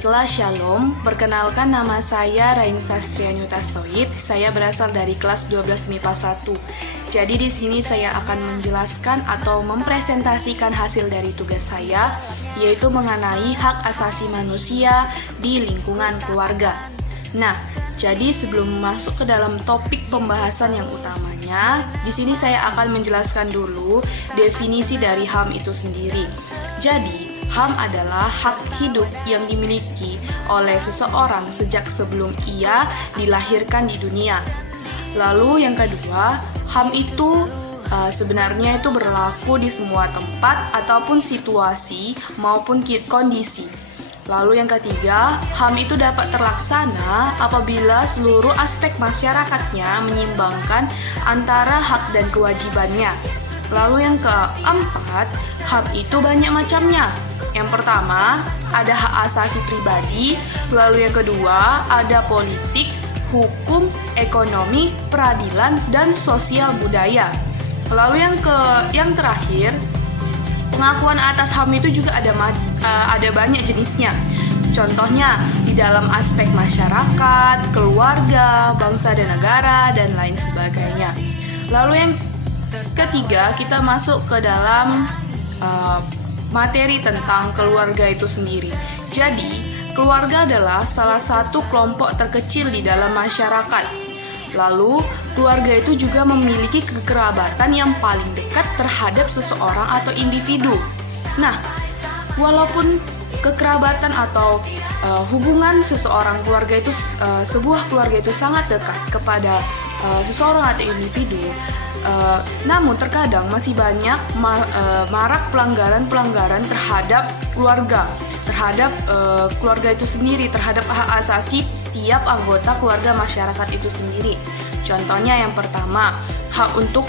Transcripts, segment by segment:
Baiklah, Shalom. Perkenalkan, nama saya Rainsa Strianyuta Soid. Saya berasal dari kelas 12 MIPA 1. Jadi di sini saya akan menjelaskan atau mempresentasikan hasil dari tugas saya, yaitu mengenai hak asasi manusia di lingkungan keluarga. Nah, jadi sebelum masuk ke dalam topik pembahasan yang utamanya, di sini saya akan menjelaskan dulu definisi dari HAM itu sendiri. Jadi, HAM adalah hak hidup yang dimiliki oleh seseorang sejak sebelum ia dilahirkan di dunia. Lalu yang kedua, HAM itu sebenarnya itu berlaku di semua tempat ataupun situasi maupun kondisi. Lalu yang ketiga, HAM itu dapat terlaksana apabila seluruh aspek masyarakatnya menyimbangkan antara hak dan kewajibannya. Lalu yang keempat, HAM itu banyak macamnya. Yang pertama, ada hak asasi pribadi, lalu yang kedua, ada politik, hukum, ekonomi, peradilan, dan sosial budaya. Lalu yang terakhir, pengakuan atas HAM itu juga ada banyak jenisnya. Contohnya, di dalam aspek masyarakat, keluarga, bangsa dan negara, dan lain sebagainya. Lalu yang ketiga, kita masuk ke dalam materi tentang keluarga itu sendiri. Jadi, keluarga adalah salah satu kelompok terkecil di dalam masyarakat. Lalu, keluarga itu juga memiliki kekerabatan yang paling dekat terhadap seseorang atau individu. Nah, walaupun kekerabatan atau hubungan seseorang keluarga itu sebuah keluarga itu sangat dekat kepada seseorang atau individu, namun terkadang masih banyak marak pelanggaran terhadap keluarga itu sendiri, terhadap hak asasi setiap anggota keluarga masyarakat itu sendiri. Contohnya yang pertama, hak untuk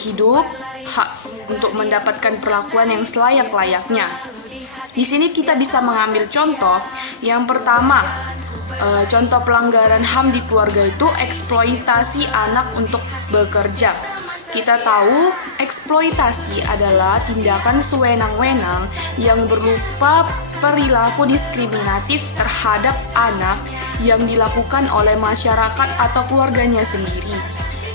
hidup, hak untuk mendapatkan perlakuan yang selayak-layaknya. Di sini kita bisa mengambil contoh. Yang pertama, contoh pelanggaran HAM di keluarga itu eksploitasi anak untuk bekerja. Kita tahu eksploitasi adalah tindakan sewenang-wenang yang berupa perilaku diskriminatif terhadap anak yang dilakukan oleh masyarakat atau keluarganya sendiri.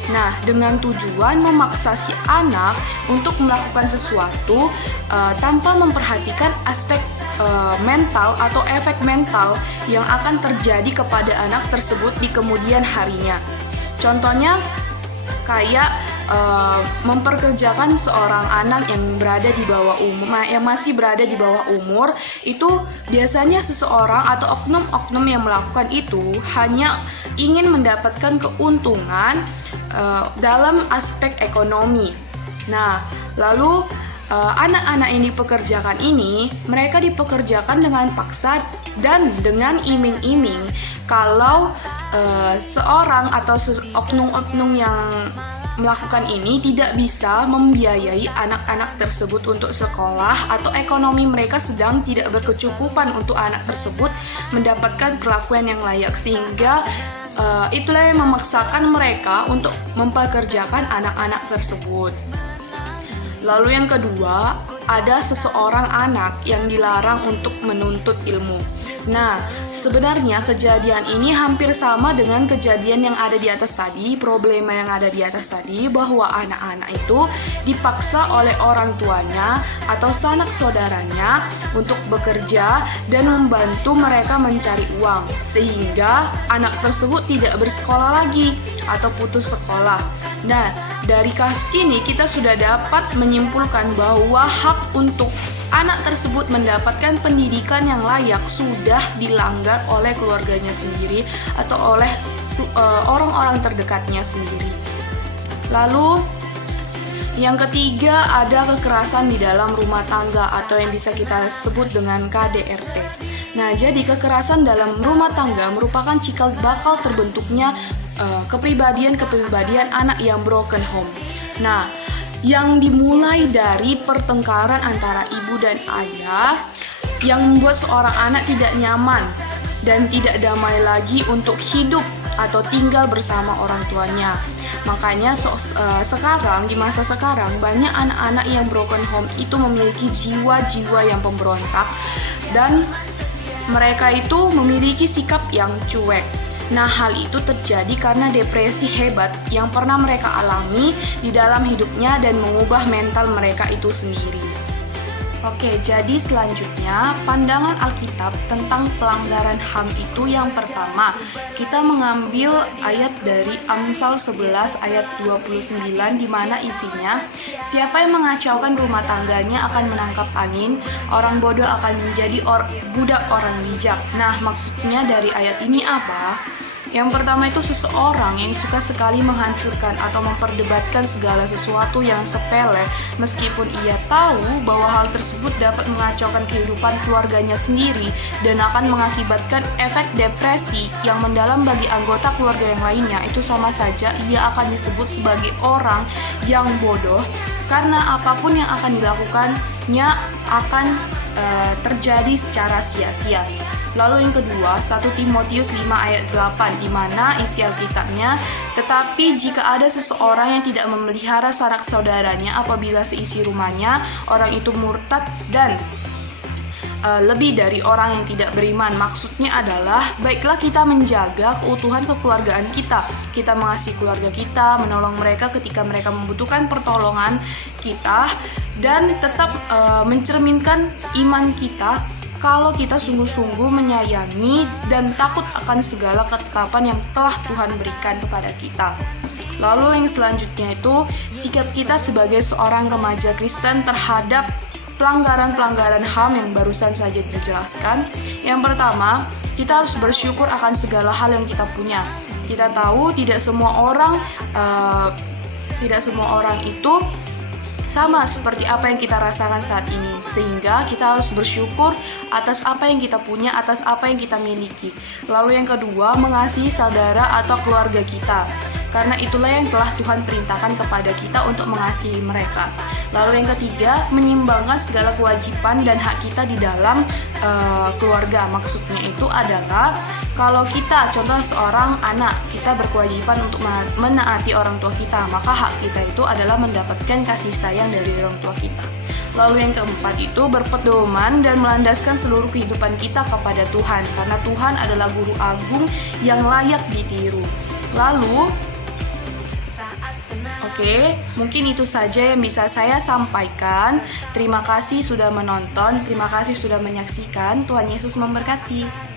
Nah, dengan tujuan memaksa si anak untuk melakukan sesuatu tanpa memperhatikan aspek mental atau efek mental yang akan terjadi kepada anak tersebut di kemudian harinya. Contohnya kayak memperkerjakan seorang anak yang berada di bawah umur, yang masih berada di bawah umur, itu biasanya seseorang atau oknum-oknum yang melakukan itu hanya ingin mendapatkan keuntungan dalam aspek ekonomi. Nah, lalu anak-anak yang dipekerjakan ini, mereka dipekerjakan dengan paksa dan dengan iming-iming kalau seorang atau oknum-oknum yang melakukan ini tidak bisa membiayai anak-anak tersebut untuk sekolah, atau ekonomi mereka sedang tidak berkecukupan untuk anak tersebut mendapatkan perlakuan yang layak, sehingga itulah yang memaksakan mereka untuk mempekerjakan anak-anak tersebut. Lalu yang kedua, ada seseorang anak yang dilarang untuk menuntut ilmu. Nah, sebenarnya kejadian ini hampir sama dengan kejadian yang ada di atas tadi, problema yang ada di atas tadi, bahwa anak-anak itu dipaksa oleh orang tuanya atau sanak saudaranya untuk bekerja dan membantu mereka mencari uang, sehingga anak tersebut tidak bersekolah lagi atau putus sekolah. Nah, dari kasus ini kita sudah dapat menyimpulkan bahwa hak untuk anak tersebut mendapatkan pendidikan yang layak sudah dilanggar oleh keluarganya sendiri atau oleh orang-orang terdekatnya sendiri. Lalu yang ketiga, ada kekerasan di dalam rumah tangga atau yang bisa kita sebut dengan KDRT. Nah, jadi kekerasan dalam rumah tangga merupakan cikal bakal terbentuknya kepribadian anak yang broken home. Nah, yang dimulai dari pertengkaran antara ibu dan ayah yang membuat seorang anak tidak nyaman dan tidak damai lagi untuk hidup atau tinggal bersama orang tuanya. Makanya sekarang, di masa sekarang, banyak anak-anak yang broken home itu memiliki jiwa-jiwa yang pemberontak, dan mereka itu memiliki sikap yang cuek. Nah, hal itu terjadi karena depresi hebat yang pernah mereka alami di dalam hidupnya dan mengubah mental mereka itu sendiri. Oke, jadi selanjutnya pandangan Alkitab tentang pelanggaran HAM itu yang pertama, kita mengambil ayat dari Amsal 11 ayat 29 di mana isinya, siapa yang mengacaukan rumah tangganya akan menangkap angin, orang bodoh akan menjadi budak orang bijak. Nah, maksudnya dari ayat ini apa? Yang pertama itu seseorang yang suka sekali menghancurkan atau memperdebatkan segala sesuatu yang sepele meskipun ia tahu bahwa hal tersebut dapat mengacaukan kehidupan keluarganya sendiri dan akan mengakibatkan efek depresi yang mendalam bagi anggota keluarga yang lainnya. Itu sama saja ia akan disebut sebagai orang yang bodoh, karena apapun yang akan dilakukannya akan terjadi secara sia-sia. Lalu yang kedua, 1 Timotius 5 ayat 8, di mana isi Alkitabnya, tetapi jika ada seseorang yang tidak memelihara sanak saudaranya apabila seisi rumahnya, orang itu murtad dan lebih dari orang yang tidak beriman. Maksudnya adalah, baiklah kita menjaga keutuhan kekeluargaan kita. Kita mengasihi keluarga kita, menolong mereka ketika mereka membutuhkan pertolongan kita, dan tetap mencerminkan iman kita kalau kita sungguh-sungguh menyayangi dan takut akan segala ketetapan yang telah Tuhan berikan kepada kita. Lalu yang selanjutnya itu sikap kita sebagai seorang remaja Kristen terhadap pelanggaran-pelanggaran HAM yang barusan saja dijelaskan. Yang pertama, kita harus bersyukur akan segala hal yang kita punya. Kita tahu tidak semua orang itu sama seperti apa yang kita rasakan saat ini, sehingga kita harus bersyukur atas apa yang kita punya, atas apa yang kita miliki. Lalu yang kedua, mengasihi saudara atau keluarga kita, karena itulah yang telah Tuhan perintahkan kepada kita untuk mengasihi mereka. Lalu yang ketiga, menyimbangkan segala kewajiban dan hak kita di dalam keluarga. Maksudnya itu adalah, kalau kita, contoh seorang anak, kita berkewajiban untuk menaati orang tua kita, maka hak kita itu adalah mendapatkan kasih sayang dari orang tua kita. Lalu yang keempat itu berpedoman dan melandaskan seluruh kehidupan kita kepada Tuhan, karena Tuhan adalah guru agung yang layak ditiru. Lalu, oke, mungkin itu saja yang bisa saya sampaikan. Terima kasih sudah menonton, terima kasih sudah menyaksikan. Tuhan Yesus memberkati.